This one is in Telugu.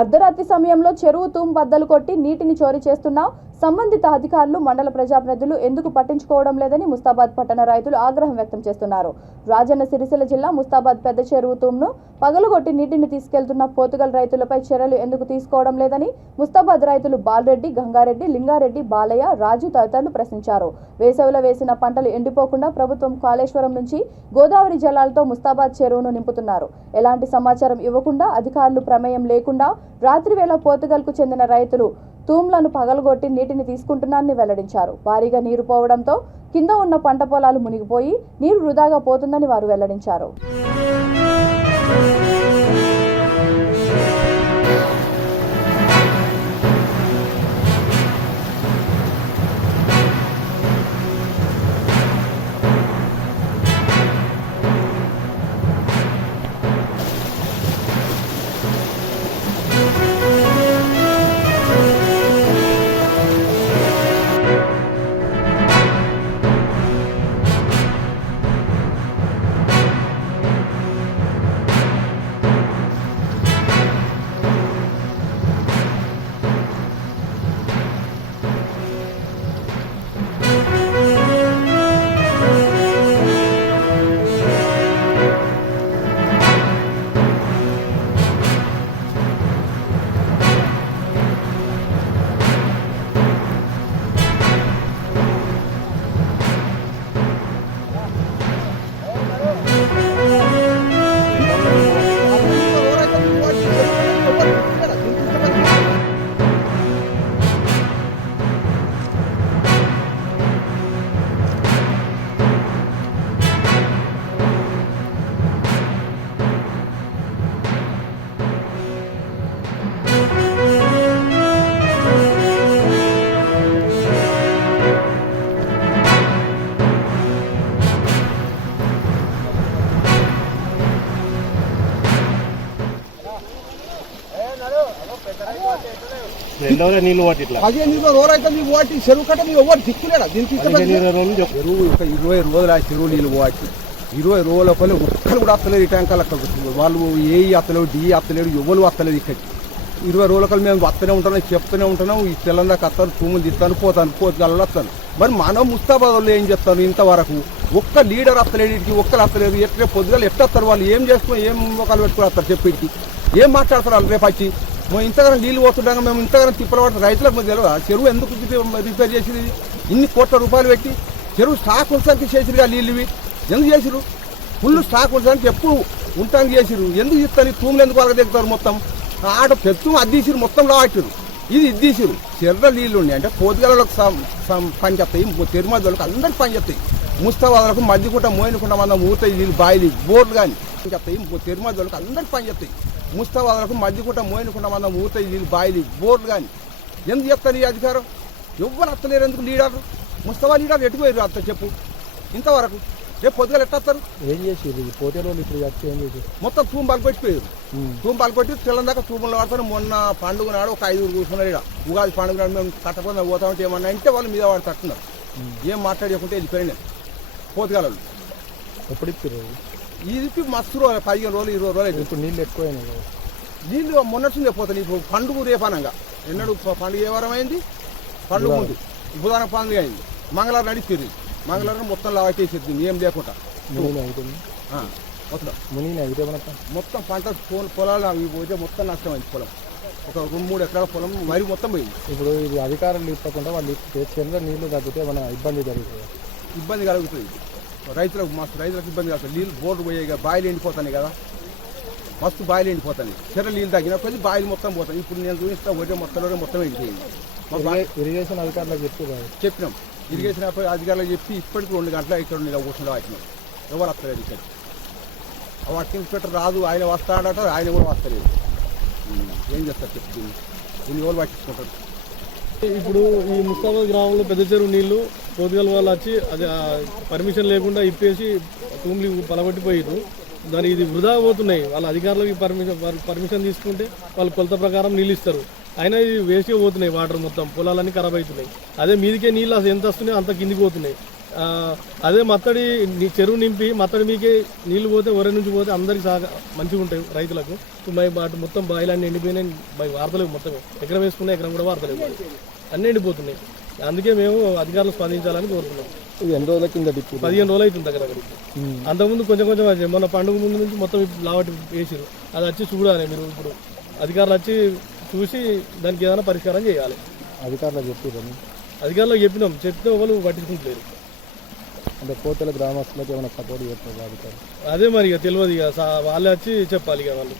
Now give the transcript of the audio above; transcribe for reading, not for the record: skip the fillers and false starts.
అర్ధరాత్రి సమయంలో చెరువు తూము బద్దలు కొట్టి నీటిని చోరీ చేస్తున్న సంబంధిత అధికారులు మండల ప్రజాప్రతినిధులు ఎందుకు పట్టించుకోవడం లేదని ముస్తాబాద్ పట్టణ రైతులు ఆగ్రహం వ్యక్తం చేస్తున్నారు. రాజన్న సిరిసిల్ల జిల్లా ముస్తాబాద్ పెద్ద చెరువు తూమును పగలగొట్టి నీటిని తీసుకెళ్తున్న పోతుగల్ రైతులపై చర్యలు ఎందుకు తీసుకోవడం లేదని ముస్తాబాద్ రైతులు బాలరెడ్డి, గంగారెడ్డి, లింగారెడ్డి, బాలయ్య, రాజు తదితరులు ప్రశ్నించారు. వేసవిలో వేసిన పంటలు ఎండిపోకుండా ప్రభుత్వం కాళేశ్వరం నుంచి గోదావరి జలాలతో ముస్తాబాద్ చెరువును నింపుతున్నారు. ఎలాంటి సమాచారం ఇవ్వకుండా అధికారులు ప్రమేయం లేకుండా రాత్రి వేళ పోతుగల్కు చెందిన రైతులు తూమ్లను పగలగొట్టి నీటిని తీసుకుంటున్నారని వెల్లడించారు. భారీగా నీరు పోవడంతో కింద ఉన్న పంట పొలాలు మునిగిపోయి నీరు వృధాగా పోతుందని వారు వెల్లడించారు. నీళ్ళు వాటి ఇట్లా 15 రోజులు అయితే నీళ్ళు వాటి చెరువు కట్ట నీళ్ళు ఎవరు దిక్కులేడా దీనికి చెరువు ఇక 20 రోజులు ఆ చెరువు నీళ్ళు వాటి 20 రోజుల పని ఒక్కరు కూడా వస్తలేదు. ఈ ట్యాంకాలు అక్కడ వాళ్ళు ఏ అత్తలేవు, డి అత్తలేడు, ఎవరు వస్తలేదు. ఇక్కడికి 20 రోజుల మేము వస్తూనే ఉంటున్నాం, చెప్తూనే ఉంటున్నాం. ఈ తెల్లందాక వస్తాను, తూములు తిస్తాను, పోతుగల్లో వస్తాను. మరి మనం ముస్తాబాద్లో ఏం చెప్తాను? ఇంతవరకు ఒక్క లీడర్ వస్తలేడు, ఇటుకి ఒక్కరు వస్తలేదు. ఎట్లా పొద్దుగా ఎట్లా వస్తారు వాళ్ళు? ఏం చేస్తున్నాం, ఏం మొక్కలు పెట్టుకుని వస్తారు చెప్పి ఇటుకి ఏం మాట్లాడతారు వాళ్ళు? రేపు వచ్చి మేము ఇంతగానో నీళ్ళు పోతుండగా మేము ఇంతగానో తిప్పలబడి రైతులకు తెలియదా చెరువు ఎందుకు రిపేర్ చేసింది? ఇన్ని కోట్ల రూపాయలు పెట్టి చెరువు స్టాక్ ఉంచడానికి చేసిరుగా నీళ్ళు ఇవి ఎందుకు చేసిరు? ఫుల్ స్టాక్ ఉంచడానికి ఎప్పుడు ఉండటానికి చేసిరు. ఎందుకు ఇస్తాను? తూములు ఎందుకు వాళ్ళకి దిగుతారు? మొత్తం ఆడ పెత్తు అద్దీసిరు, మొత్తం లావాటిరు. ఇది ఇద్దీసిరు. చెర్ర నీళ్ళు ఉన్నాయి అంటే పోతుగలకు పని చేస్తాయి, తిరుమలకి అందరికి పని చేస్తాయి. ముస్తాబాద్లకు మధ్యకుంట మోయినకుంట మనం ఊతాయి నీళ్ళు, బాయిలు, బోర్లు కానీ చెప్తాయి. తిరుమలకి అందరికి పని చేస్తాయి. ముస్తాబాద్లకు మధ్యకుంట మోయినకుంట మనం ఊతాయి నీళ్ళు, బాయిలు, బోర్లు కానీ ఎందుకు చెప్తారు ఈ అధికారం? ఎవ్వరు వస్తలేరు ఎందుకు? లీడర్ ముస్తాబా లీడర్ ఎటుపోయారు అంత చెప్పు ఇంతవరకు? రేపు పొద్దుగా ఎట్టేస్తారు? ఏం చేసి పోతే రోజులు ఇప్పుడు ఏం చేసి మొత్తం తూము పలిపెట్టిపోయారు. తూము పలిపెట్టి తెల్లందాక తూములు వాడతారు. మొన్న పండుగ నాడు ఒక 5 కూర్చున్నారు. ఇక్కడ ఉగాది పండుగ నాడు మేము కట్టకుండా పోతామంటే ఏమన్నా అంటే వాళ్ళు మీద వాడు తట్టున్నారు. ఏం మాట్లాడకుంటే వెళ్ళిపోయినా పోతుగాలు. ఎప్పుడు ఇప్పారు? ఇది మస్తు రోజులు 15 రోజులు 20 రోజులు. ఇప్పుడు నీళ్ళు ఎక్కువైనాయి కదా? నీళ్ళు మొన్నట్టు పోతాయి. ఇప్పుడు పండుగ రేపనంగా ఎన్నడూ పండుగ ఏ వారం అయింది? పండుగ ముందు బుధవారం పండుగ అయింది. మంగళవారం నడిపేది. మంగళవారం మొత్తం లావట్టేసేది ఏం లేకుండా మొత్తం పంట పొలాలు అవి పోతే మొత్తం నష్టమైంది. పొలం ఒక 2-3 ఎకరాల పొలం వరి మొత్తం పోయింది. ఇప్పుడు ఇది అధికారులు ఇప్పకుండా వాళ్ళు చెరువులో నీళ్లు తగ్గితే మన ఇబ్బంది జరుగుతుంది. ఇబ్బంది కలుగుతుంది రైతులకు, మస్తు రైతులకు ఇబ్బంది కలుగుతుంది. నీళ్ళు బోర్డు పోయాయి, బాయిలు ఎండిపోతాయి కదా, మస్తు బాయిలు ఎండిపోతాయి. చెర్ర నీళ్ళు తగ్గిన కొద్ది బాయిలు మొత్తం పోతాయి. ఇప్పుడు నేను చూపిస్తా ఒకటే మొత్తం ఎండిపోయింది. ఇరిగేషన్ అధికారులకు చెప్పినాం. ఇరిగేషన్ అధికారులకు చెప్పి ఇప్పటికి 2 గంటల ఇక్కడ ఇలా కూర్చుంటే వాటినాం. ఎవరు వస్తలేదు ఇక్కడ. వాటి ఇన్స్పెక్టర్ రాదు, ఆయన వస్తాడట, ఆయన కూడా వస్తలేదు. ఏం చేస్తారు చెప్పి దీన్ని ఎవరు పట్టించుకుంటారు? ఇప్పుడు ఈ ముస్తాబాద్ గ్రామంలో పెద్ద చెరువు నీళ్లు పోతుగల వాళ్ళు వచ్చి అది పర్మిషన్ లేకుండా ఇప్పేసి తూములు పలగొట్టిపోయారు. దాని ఇది వృధా పోతున్నాయి. వాళ్ళ అధికారులకి పర్మిషన్ తీసుకుంటే వాళ్ళు కొలత ప్రకారం నీళ్ళు ఇస్తారు. అయినా ఇది వేస్ట్గా పోతున్నాయి. వాటర్ మొత్తం పొలాలన్నీ ఖరాబ్ అవుతున్నాయి. అదే మీదికే నీళ్ళు అసలు ఎంత వస్తున్నాయో అంత కిందికి పోతున్నాయి. అదే మత్తడి చెరువు నింపి మత్తడి మీకే నీళ్లు పోతే ఒరే నుంచి పోతే అందరికి మంచిగా ఉంటాయి రైతులకు. అటు మొత్తం బాయిలన్నీ ఎండిపోయినాయి, వార్తలేవు మొత్తం. ఎకరం వేసుకున్న ఎకరం కూడా వార్తలేవు, అన్నీ ఎండిపోతున్నాయి. అందుకే మేము అధికారులు స్పందించాలని కోరుతున్నాం. ఇది ఎన్ని రోజుల కింద 15 రోజులు అవుతుంది దగ్గర. అంతకుముందు కొంచెం కొంచెం మన పండుగ ముందు నుంచి మొత్తం లావటి వేసారు. అది వచ్చి చూడాలి మీరు. ఇప్పుడు అధికారులు వచ్చి చూసి దానికి ఏదైనా పరిష్కారం చేయాలి. అధికారులకు చెప్పారు, అధికారులకు చెప్పినాం, చెప్తే వాళ్ళు పట్టించుకుంటలేరు. అంటే కోతల గ్రామస్తులకు ఏమైనా సపోర్ట్ చేస్తారు అధికారులు? అదే మరి ఇక తెలియదు, ఇక వాళ్ళే వచ్చి చెప్పాలి ఇక వాళ్ళు.